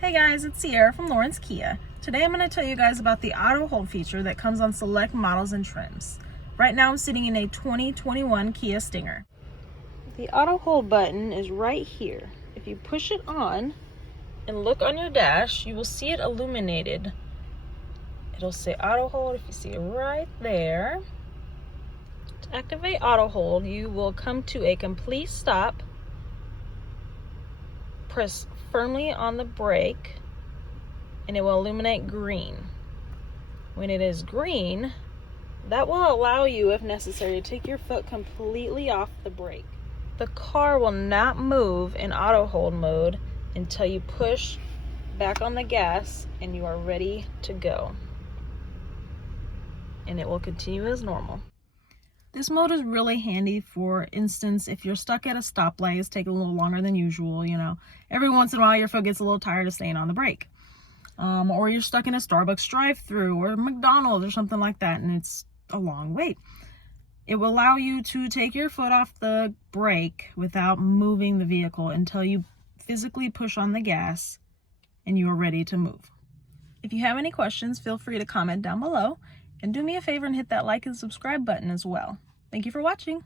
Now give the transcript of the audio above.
Hey guys, it's Sierra from Lawrence Kia. Today I'm going to tell you guys about the auto hold feature that comes on select models and trims. Right now I'm sitting in a 2021 Kia Stinger. The auto hold button is right here. If you push it on and look on your dash, you will see it illuminated. It'll say auto hold if you see it right there. To activate auto hold, you will come to a complete stop. Press firmly on the brake and it will illuminate green. When it is green, that will allow you, if necessary, to take your foot completely off the brake. The car will not move in auto hold mode until you push back on the gas and you are ready to go. And it will continue as normal. This mode is really handy, for instance, if you're stuck at a stoplight, it's taking a little longer than usual, every once in a while your foot gets a little tired of staying on the brake. Or you're stuck in a Starbucks drive-thru or McDonald's or something like that, and it's a long wait. It will allow you to take your foot off the brake without moving the vehicle until you physically push on the gas and you are ready to move. If you have any questions, feel free to comment down below. And do me a favor and hit that like and subscribe button as well. Thank you for watching.